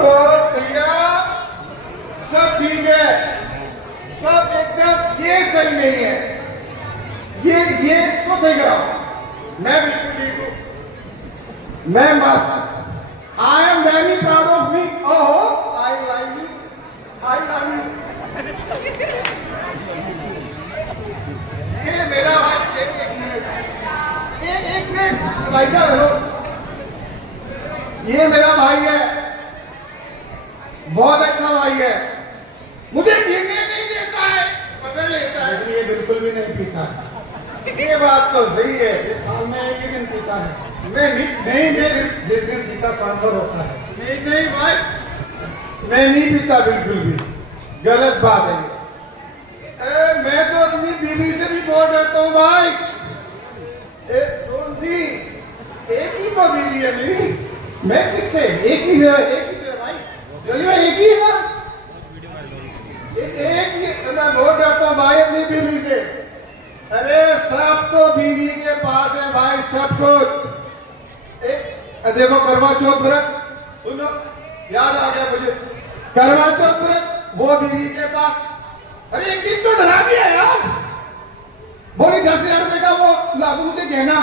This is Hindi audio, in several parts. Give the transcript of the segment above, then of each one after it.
तो भैया सब ठीक है, सब एकदम, ये सही नहीं है, ये इसको सही कराओ। मैं बिल्कुल ठीक हूँ, मैं मस्त। I am very proud of me. ओहो, I love you, I love you. ये मेरा भाई, एक मिनट भाई साहब, हेलो, ये मेरा भाई है, बहुत अच्छा भाई है, मुझे गिरने नहीं देता है, पकड़ लेता है, ये बिल्कुल भी नहीं पीता है। ये बात तो सही है, ये साल में एक ही दिन पीता है। मैं जिस दिन सीता सांभर होता है, नहीं भाई, मैं नहीं पीता बिल्कुल भी, गलत बात है ये। मैं तो अपनी बीवी से भी बहुत डरता हूँ भाई। कौन सी? एक ही तो बीवी है मेरी, मैं किससे? एक ही है भाई, जल्दी भाई, एक ही है ना, एक ही। मैं बहुत डरता हूँ भाई अपनी बीवी से। अरे सब तो बीवी के पास है भाई, सब कुछ। देखो करवा चौथ व्रत, सुनो, याद आ गया मुझे, करवा चौथ व्रत वो बीवी के पास। अरे एक दिन तो डरा दिया यार, बोली 10,000 रुपए का वो ला दो मुझे गहना,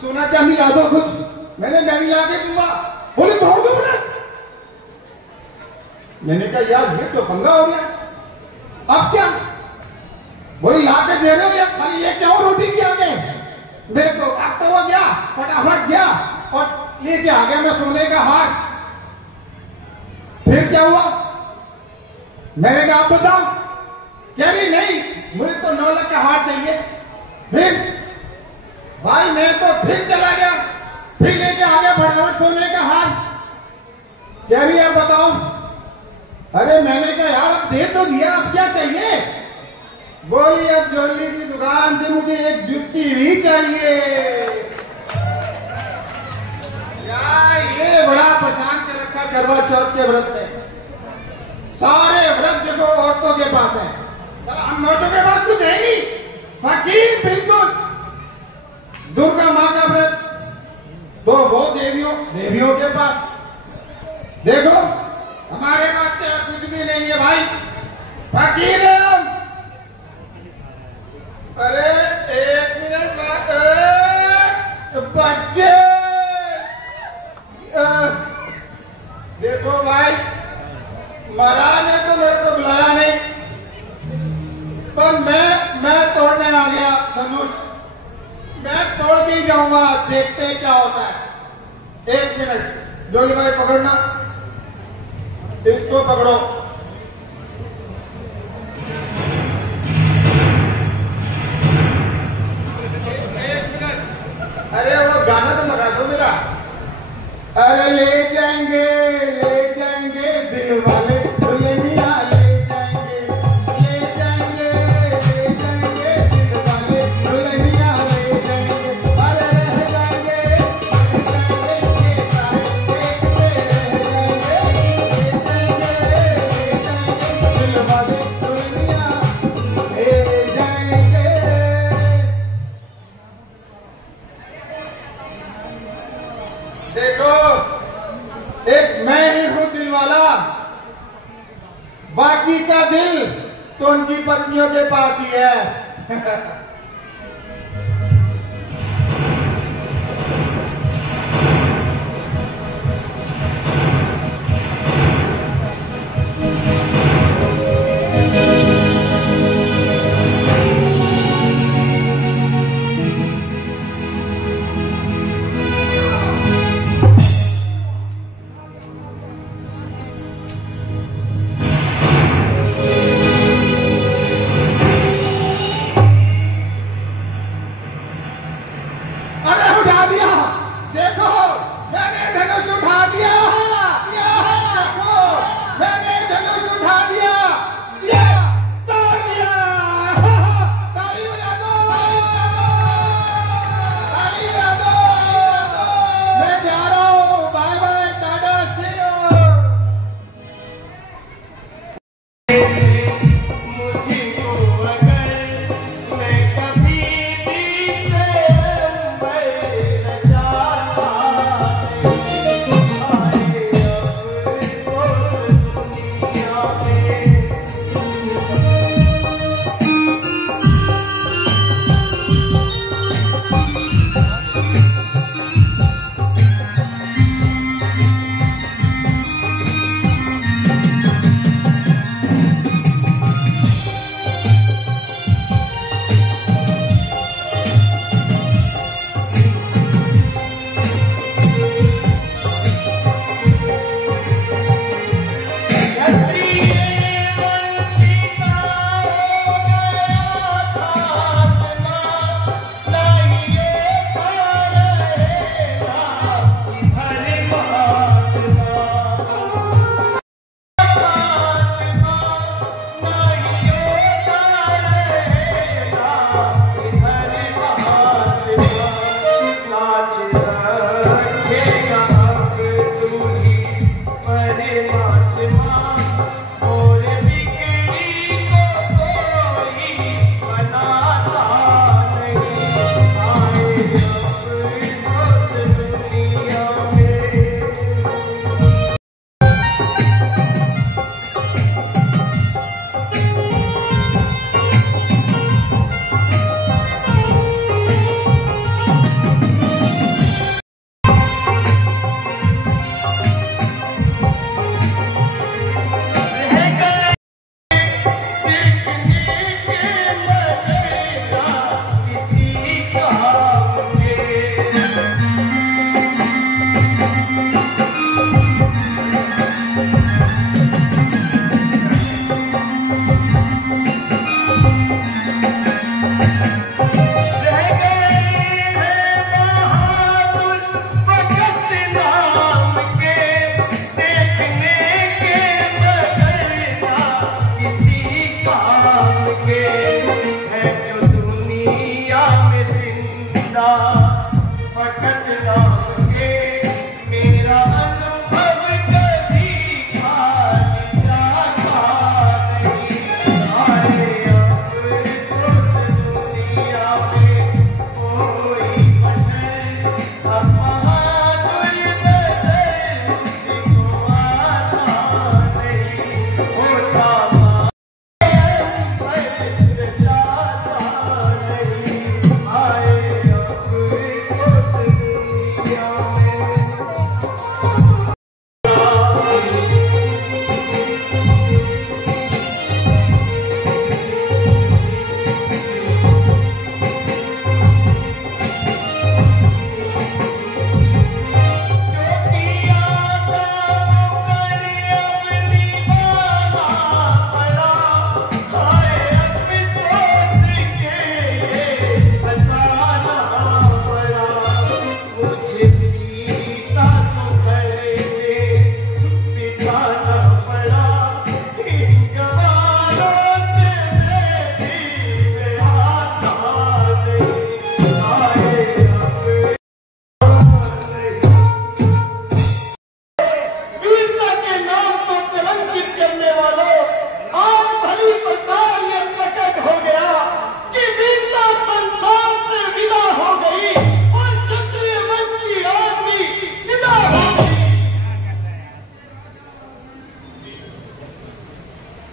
सोना चांदी ला दो कुछ। मैंने नहीं ला के दूंगा, बोले तोड़ दो व्रत। मैंने कहा यार ये तो पंगा हो गया, अब क्या? बोली ला के दे रहे हो या खाली ये क्या रोटी की आगे? मैं तो अब तो वो गया, फटाफट गया और लेके आ गया मैं सोने का हार। फिर क्या हुआ? मैंने कहा आप बताओ। क्या नहीं, मुझे तो 9 लाख का हार चाहिए। फिर भाई मैं तो फिर चला गया, फिर लेके आ गया फटाफट सोने का हार। क्या भी आप बताओ? अरे मैंने कहा यार अब दे तो दिया, अब क्या चाहिए? बोली अब ज्वेलरी की दुकान से मुझे एक जुत्ती भी चाहिए। यार ये बड़ा परेशान कर रखा करवा चौथ के व्रत में। सारे व्रत देखो औरतों के पास है, हम मर्दों के पास कुछ है नहीं। फकीर बिल्कुल। दुर्गा माँ का व्रत तो वो देवियों के पास। देखो हमारे पास क्या कुछ भी नहीं है भाई, फकीर है हम। अरे एक मिनट बात, बच्चे देखो भाई, महाराज ने तो मेरे को बुलाया नहीं, पर मैं तोड़ने आ गया धनुष। मैं तोड़ के ही जाऊंगा, देखते हैं क्या होता है। एक मिनट जोली भाई पकड़ना, इसको पकड़ो। अरे वो गाना तो लगा दो मेरा। अरे ले जाएंगे दिल वाले दुल्हनिया, ले जाएंगे दिल वाले दुल्हनिया, ले जाएंगे। अरे रह जाएंगे ये सारे देखते रह जाएंगे, दिल वाले दुल्हनिया ले जाएंगे। देखो एक मैं ही हूं दिल वाला, बाकी का दिल तो उनकी पत्नियों के पास ही है।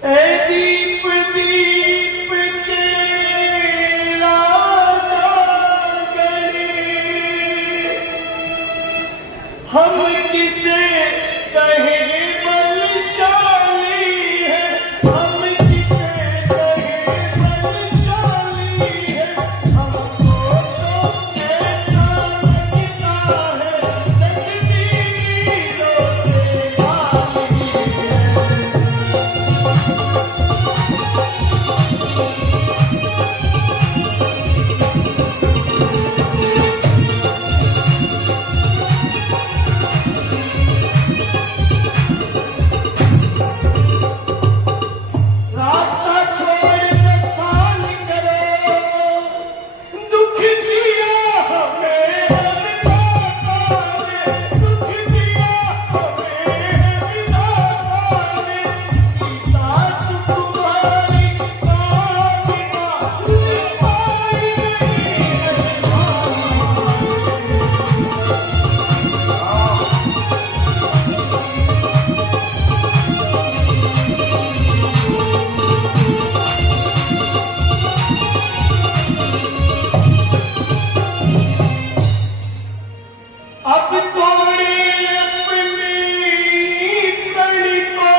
दीप दीप के राजा गए, हम किसे कहे बलशाली है, हम किसे कहे बलशाली है, हमको तो ऐसा लगता है तकदीरों से खाली है। रास्ता छोड़ प्रस्थान करो, दुख दिया हमें विधाता ने, दुख दिया हमें विधाता ने, सीता तुम्हारी कामना पाई अब तोड़े अपनी कड़ी को,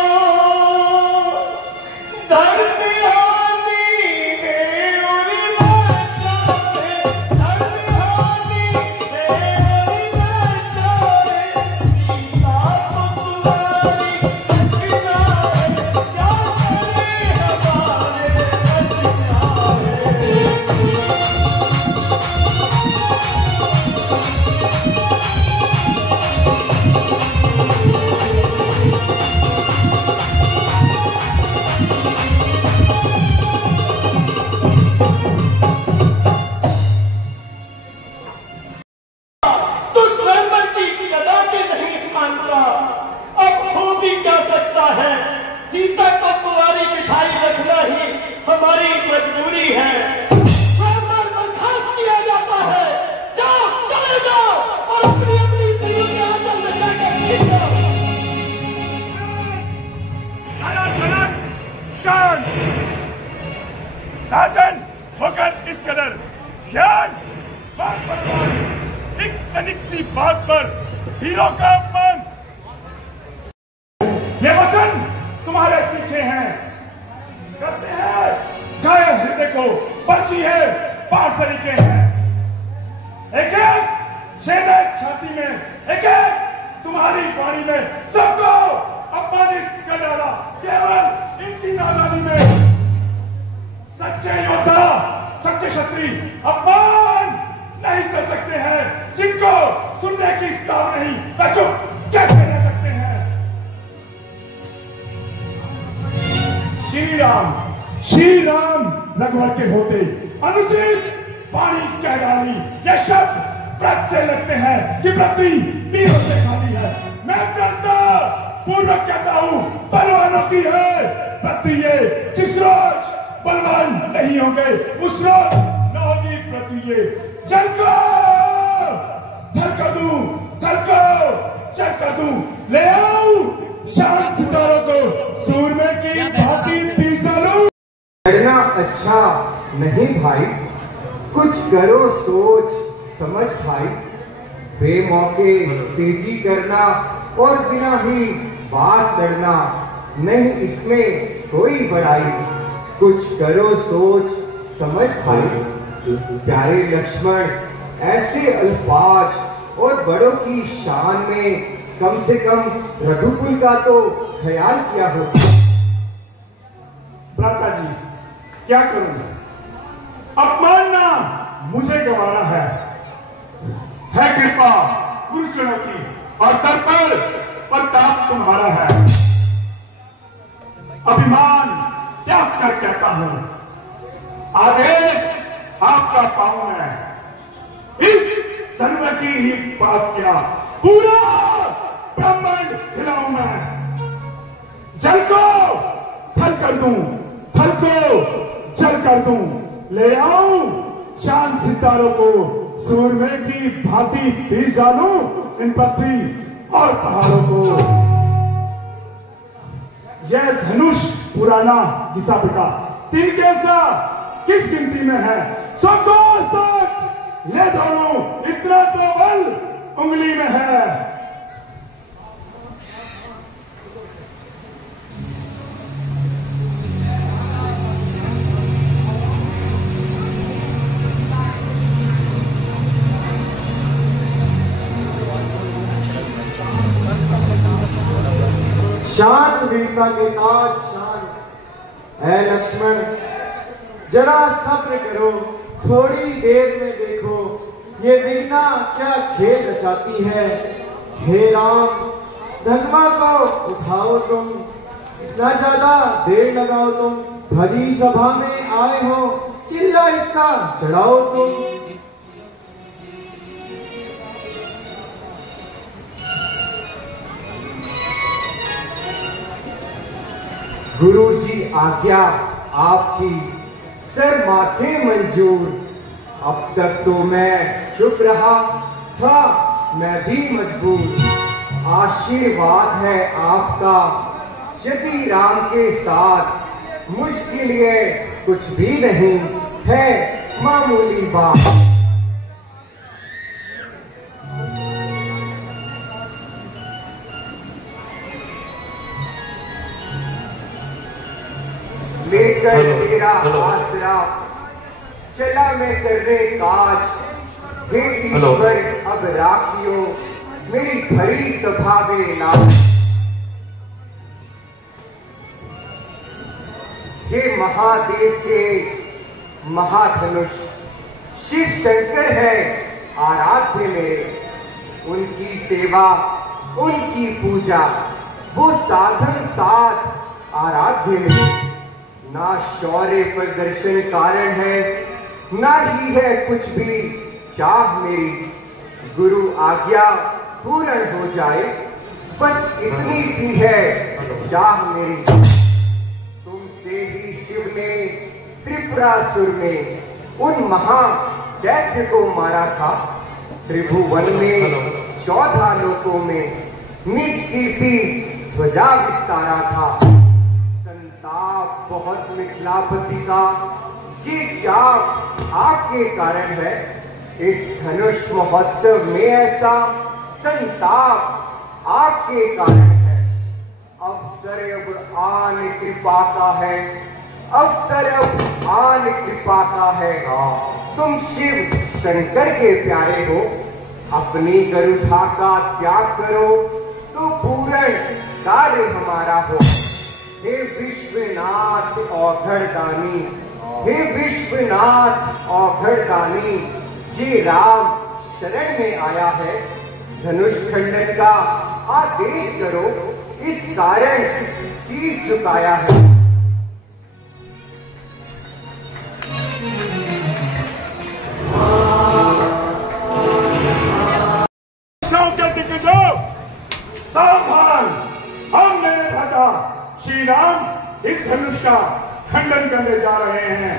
धर्महानि में उड़ना चाहे, धर्महानि में उड़ना चाहे, सीता तो तुम्हारी रचना है, क्या करे हमारे रचना है। तो स्वयंवर की गदा के नहीं मानता, अब हो भी क्या सकता है, सीता को कुंवारी बिठाई रखना ही हमारी मजबूरी है। स्वयंवर बर्खास्त किया जाता है, जाओ चले जाओ और अपनी अपनी स्त्रियों के आंचल में जाकर छिप जाओ। शांत राजन होकर इस कदर ज्ञान बात बलवान, एक तनिक सी बात पर हीरो का अपमान। ये वचन तुम्हारे तीखे हैं, करते हैं घायल हृदय को, बची है पार तरीके हैं। एक एक छेद है छाती में, एक एक तुम्हारी वाणी में, सबको अपमानित कर डाला केवल इनकी नादानी में। सच्चे योद्धा, सच्चे क्षत्रिय अपमान नहीं कर सकते हैं, जिनको सुनने की ताब नहीं वे चुप कैसे रह सकते हैं। श्री राम रघुवर के होते अनुचित पानी कह डाली, ये शब्द व्रत से लगते हैं कि पृथ्वी वीरों से खाली है। मैं करता पूर्वक कहता हूं बलवानों की है पृथ्वी, ये जिस रोज बलवान नहीं होंगे उस रोज न होगी पृथ्वी। ये जल को थल कर दूं, थल को चल कर दूं, ले आओ शांत सितारों को सूरमे की भांति पीस डालूं। करना अच्छा नहीं भाई, कुछ करो सोच समझ भाई, बेमौके तेजी करना और बिना ही बात लड़ना नहीं इसमें कोई बड़ाई, कुछ करो सोच समझ भाई। प्यारे लक्ष्मण ऐसे अल्फाज और बड़ों की शान में कम से कम रघुकुल का तो ख्याल किया हो। भ्राता जी क्या करूं, अपमानना मुझे गवारा है कृपा गुरुचरणों की और सर पर प्रताप तुम्हारा है। अभिमान त्याग कर कहता हूं, आदेश आपका पाऊं मैं, इस धर्म की ही बात क्या पूरा ब्रह्मांड हिलाऊं मैं। जल को थल कर दूं, थल को जल कर दूं, ले आऊं चांद सितारों को सूरमे की भांति पीस डालूं इन पृथ्वी और पहाड़ों को। यह धनुष पुराना घिसा पिटा 3 कैसा किस गिनती में है? 100 कोस तक ले दोनों, इतना तो बल उंगली में है। शांत वीरता के ताज शांत, ऐ लक्ष्मण जरा सब्र करो, थोड़ी देर में देखो ये विघ्ना क्या खेल रचाती है। हे राम धनवा को उठाओ तुम, इतना ज्यादा देर लगाओ तुम, भली सभा में आए हो, चिल्ला इसका चढ़ाओ तुम। गुरुजी आज्ञा आपकी, सर माथे मंजूर। अब तक तो मैं चुप रहा था, मैं भी मजबूर। आशीर्वाद है आपका यदि राम के साथ, मुश्किल ये कुछ भी नहीं है, मामूली बात। लेकर तेरा आसरा चला मैं करने काज। हे ईश्वर अब राखियो मेरी भरी सभा में लाज। हे महादेव के महाधनुष, शिव शंकर है आराध्य मेरे। उनकी सेवा उनकी पूजा वो साधन साथ आराध्य मेरे। ना शौर्य प्रदर्शन कारण है, ना ही है कुछ भी चाह मेरी। गुरु आज्ञा पूर्ण हो जाए, बस इतनी सी है चाह मेरी। तुमसे ही शिव ने त्रिपुरासुर में उन महा दैत्य को मारा था। त्रिभुवन में 14 लोकों में निज कीर्ति ध्वजा विस्तारा था। संताप बहुत मिथिलापति का ये चाप आपके कारण है। इस धनुष महोत्सव में ऐसा संताप आपके कारण है। अवसर अब आन कृपा का है, अवसर अब आन कृपा का है। तुम शिव शंकर के प्यारे हो, अपनी गरुथा का त्याग करो तो पूर्ण कार्य हमारा हो। हे विश्वनाथ औघड़दानी, हे विश्वनाथ औघड़दानी, ये राम शरण में आया है। धनुष खंडन का आदेश करो, इस कारण सिर झुकाया है। सावधान, हम मेरे भ्राता श्री राम इस धनुष का खंडन करने जा रहे हैं।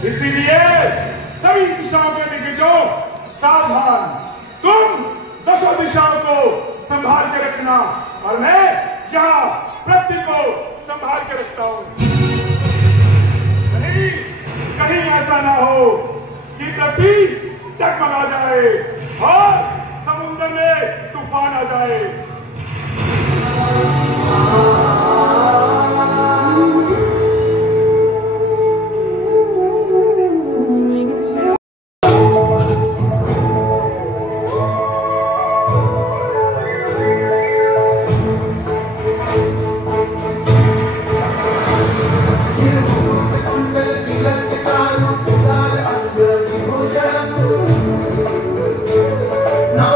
इसीलिए सभी दिशाओं के दिग्गजों सावधान। तुम दसों दिशाओं को संभाल के रखना और मैं यहाँ पृथ्वी को संभाल के रखता हूँ। कहीं ऐसा ना हो कि पृथ्वी डगमगा जाए और समुद्र में तूफान आ जाए। Now,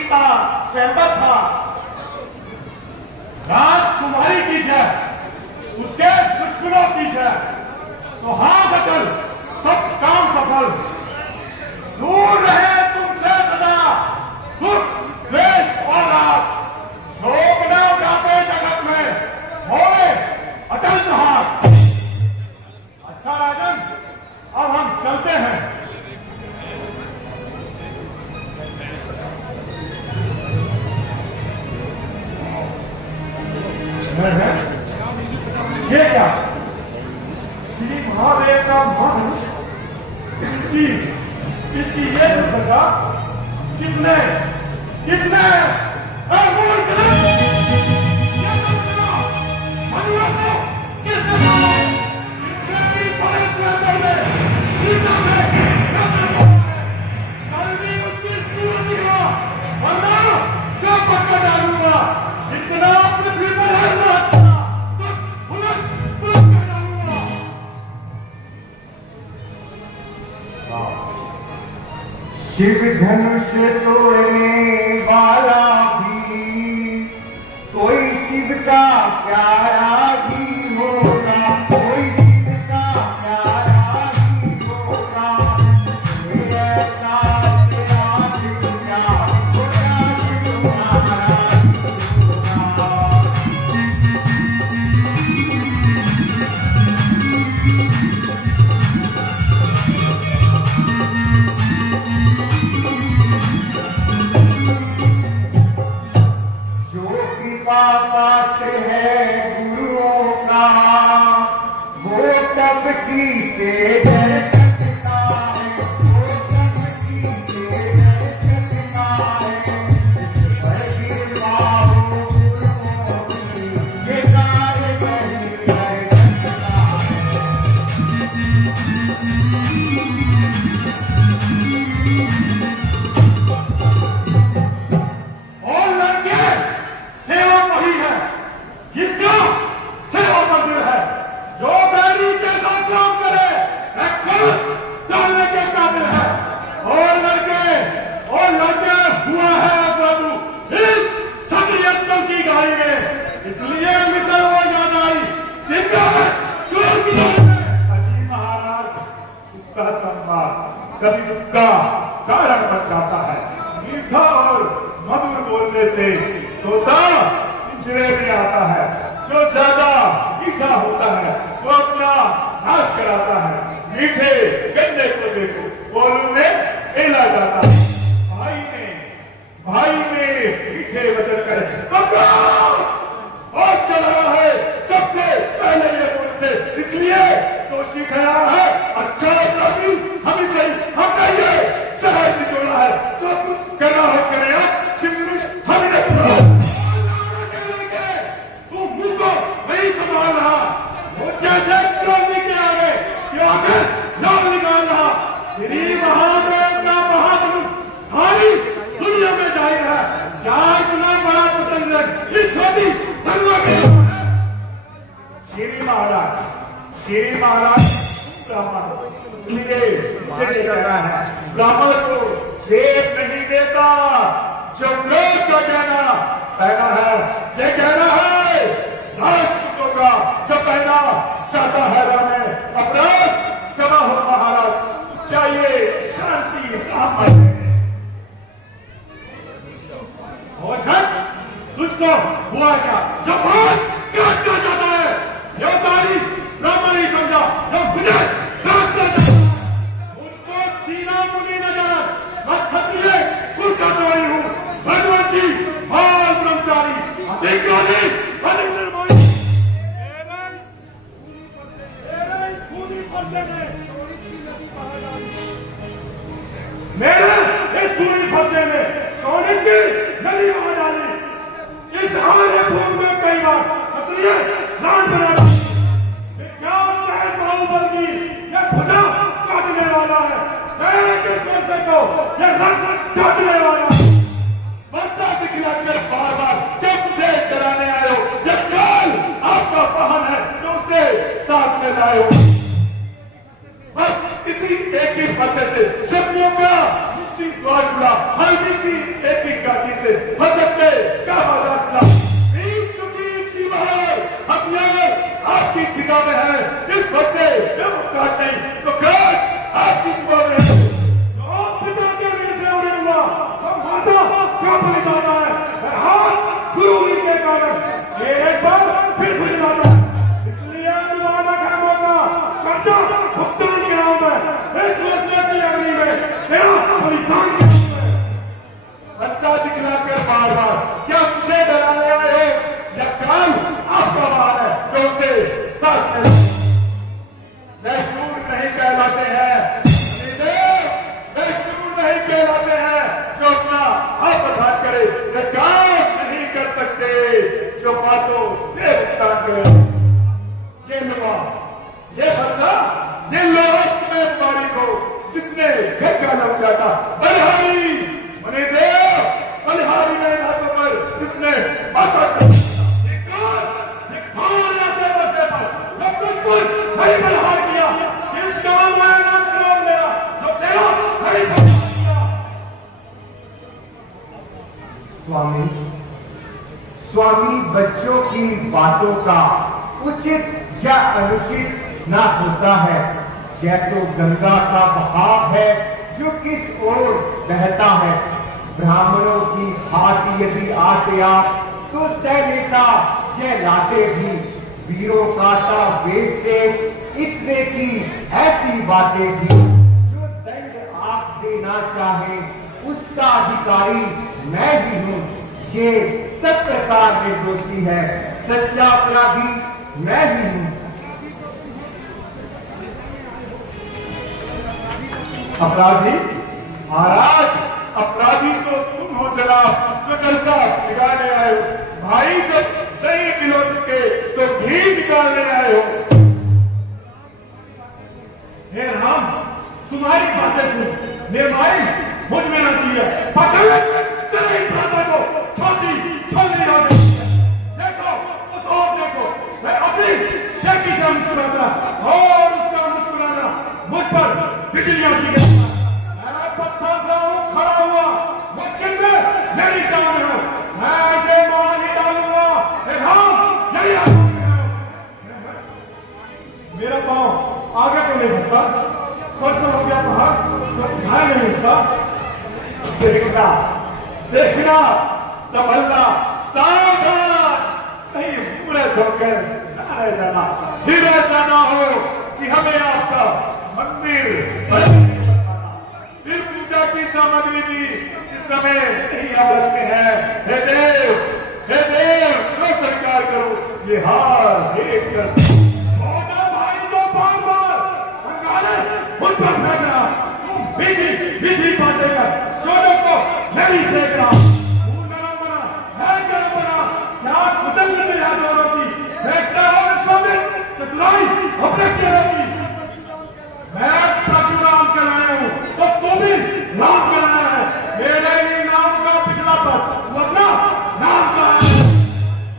मंत्री का स्वयंवर था। राजकुमारी की जय, उसके दुश्मनों की जय। सुहाग अचल, सब काम सफल। दूर रहे तुमसे सदा दुख, द्वेष और राग। शोक न व्यापे जगत में, होवे अटल प्रहार। अच्छा राजन, अब हम चलते हैं। ये क्या? श्री महादेव का मन, इसकी ये दुर्दशा किसने किसने शिव धनुष तोड़ने वाला भी कोई शिव का प्यारा भी होगा, कोई शिव का प्यारा भी होगा। ऐसा तेरा शिव प्यारा बात है गुरुओं का, वो तब की से डर सकता है, वो तब की से डर सकता है। ये कार्य नहीं कर सकता और लड़के सेवा वही है जिसका सेवा मंदिर है। जो बैरी के साथ काम करे वह खुद डालने के काबिल है। और लड़के हुआ है प्रभु इस क्षत्रिय की गाड़ी में, इसलिए मिसल वो याद आई जिनका चोर की गाड़ी में। अजी महाराज, सुख का सम्मान कभी दुख का कारण बन जाता है। मीठा और मधुर बोलने से तोता पिंजरे में आता है, जो ज्यादा मीठा होता है वो अपना नाश कराता है। मीठे गन्ने को देखो, बोलू में खेला जाता है। भाई ने मीठे वचन करे और चला है सबसे पहले ये बोलते, इसलिए दोषी ठहरा है। अच्छा अपराधी हम इसे हमने ये शहर निचोड़ा है, जो कुछ करना है करे आप शिवरुष हम इन्हें तू मुंह को नहीं संभाल रहा, वो जैसे क्रोधी के आगे क्यों आगे नाम निकाल रहा। श्री महादेव का महाधर्म सारी दुनिया में जाहिर है, क्या इतना बड़ा पसंद है इस छोटी धर्म में। श्री महाराज ब्राह्मण, इसलिए मुझे कहना है ब्राह्मण को जेब नहीं देता, जो क्रोध का कहना है ये कहना है राष्ट्र का, जो कहना चाहता है रामे अपराध क्षमा हो महाराज, चाहिए शांति ब्राह्मण। तुझको हुआ क्या जो बहुत काटना चाहता है? यो तारी ब्राह्मण नहीं समझा, जो मुझे काटना चाहता है। मुझको सीना मुनि न जाना, मैं क्षत्रिय कुल का दवाई हूँ, भगवान जी हाल ब्रह्मचारी अधिक अधिक निर्मोही। मेरे इस पूरी फंसे में सोने की नदी बहा डाली। इस आर्य भूमि में कई बार क्षत्रिय प्राण बना, क्या सहज बाहुबल की यह भुजा काटने वाला है, किस वर्षे को यह रक्त चाटने वाला है। बस्ता दिखला कर बार बार जब से कराने आयो, जब काल आपका वाहन है जो उसे साथ में लाए हो। बस इसी एक ही फंसे से शब्दियों का द्वार जुड़ा, हल्दी की एक ही गाड़ी बातों से भुगतान करें। ये लुआ, ये फरसा, ये लोग में बारी को जिसने घर का लौटा था, बलिहारी मने देव, बलिहारी मेरे हाथों पर जिसने माता नहीं बलिहार किया, इस गांव में ना करो मेरा, तो तेरा नहीं समझा। स्वामी, स्वामी बच्चों की बातों का उचित या अनुचित ना होता है। यह तो गंगा का बहाव है जो किस ओर बहता है। ब्राह्मणों की भांति यदि आते आप तो सह लेता यह लाते भी, वीरों का सा बेचते इसने की ऐसी बातें भी। जो दंड आप देना चाहे उसका अधिकारी मैं ही हूँ। ये सब प्रकार में दोषी है, सच्चा अपराधी मैं ही हूँ। अपराधी? महाराज, अपराधी तो तुम हो जनाब, जो जलसा बिगाड़ने आए हो। भाई जब दही पिलो चुके तो घी निकालने आए हो। हे राम, तुम्हारी बातें सुन निर्माई मुझ में आती है। तेरे दादा को छाती छोड़ने आती है। देखो उस और देखो, मैं अपनी शेखी से मुस्कुराता और उसका मुस्कुराना मुझ पर बिजलियां सी गई। मैं पत्थर से खड़ा हुआ, मुश्किल में मेरी जान है, मैं ऐसे मार ही डालूंगा। मेरा पांव आगे तो नहीं बढ़ता, परसों हो गया पहाड़ तो उठाया नहीं उठता। देखना देखना, संभलना, सावधान, कहीं पूरे धोकर न रह जाना। फिर ऐसा ना हो कि हमें आपका मंदिर फिर पूजा की सामग्री भी इस समय नहीं हम रखते हैं। हे देव, हे देव, स्वीकार करो ये हार एक भाई को बार बार अंगारे उन पर फेंकना, विधि विधि बातें कर चोरों को नहीं सेकना। खून गरम बना है, गरम बना, क्या कुदल नहीं है दोनों की। फेंकता और स्वामी चतुराई अपने चेहरे की। मैं परशुराम कहलाया हूँ तो तू भी राम कहलाया है। मेरे ही नाम का पिछला पद वरना नाम का है।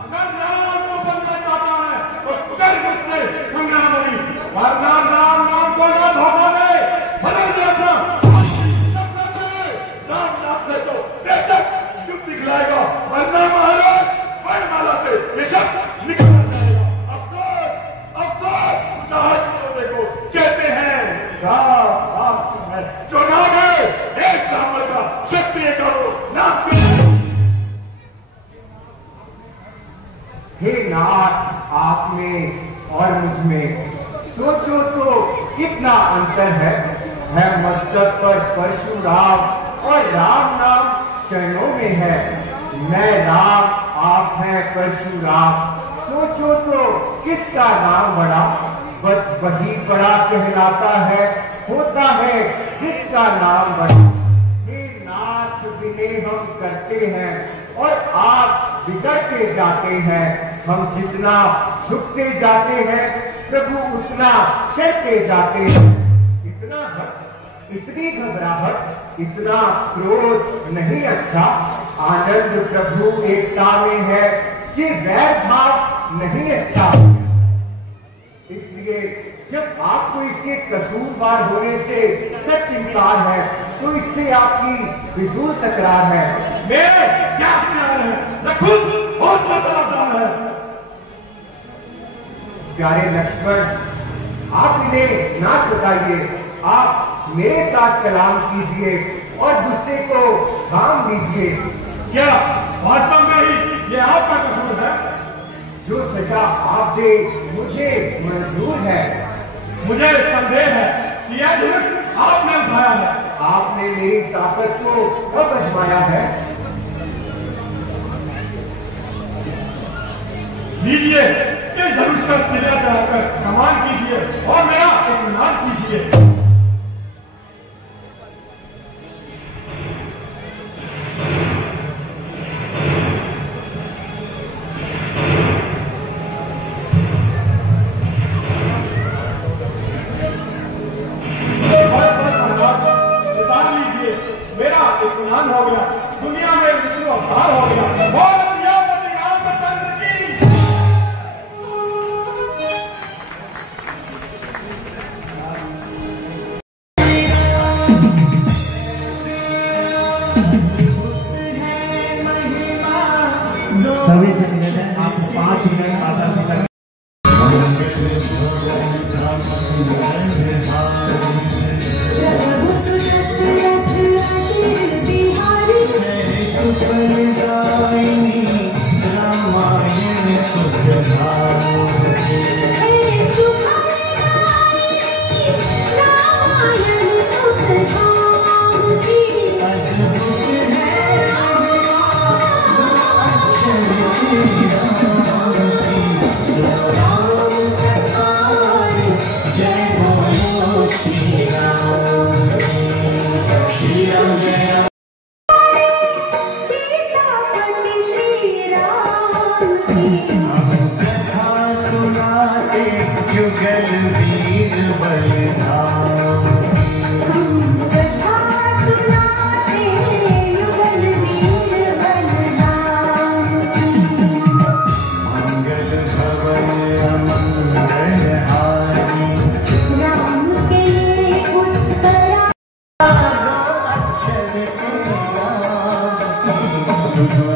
अगर नाम को बनना चाहता है तो कर मुझसे संग्राम नहीं, वरना नाम नाम को ना धोखा दे, बदल दे अपना नाम। नाम से तो बेशक शुभ दिखलाएगा, वरना महाराज वर्णमाला से बेशक निकल जाएगा। अफसोस अफसोस, चाहत को देखो, कहते हैं राम राम है जो ना गए एक ब्राह्मण का क्षत्रिय करो नाम। हे नाथ, आप में और मुझ में सोचो तो कितना अंतर है। मस्तक पर परशुराम और राम नाम चरणों में है। मैं राम, आप हैं परशुराम। सोचो तो किसका नाम बड़ा, बस वही बड़ा कहलाता है, होता है जिसका नाम बड़ा। हे नाथ, विनय हम करते हैं और आप बिगड़ते जाते हैं। हम जितना झुकते जाते हैं प्रभु उतना चढ़ते जाते हैं। इतनी घबराहट, इतना क्रोध नहीं अच्छा। आनंद प्रभु एकता में है, ये वैर भाव नहीं अच्छा। इसलिए जब आपको इसके कसूरवार होने से सच इनकार है तो इससे आपकी फिजूल तकरार है। मेरे क्या प्यार है, मैं खुद बहुत बदलाव है। प्यारे लक्ष्मण, आप इन्हें ना सताइए। आप मेरे साथ कलाम कीजिए और गुस्से को थाम लीजिए। क्या वास्तव में ही ये आपका कसूर है? जो सजा आप दे मुझे मंजूर है। मुझे संदेह है कि यह धनुष आपने उठाया है। आपने मेरी ताकत को कब आजमाया है? लीजिए, इस धनुष का सिला चढ़ाकर कमान कीजिए और मेरा इत्मीनान कीजिए। सभी से निवेदन है आप 5 मिनट माता सीता सुनो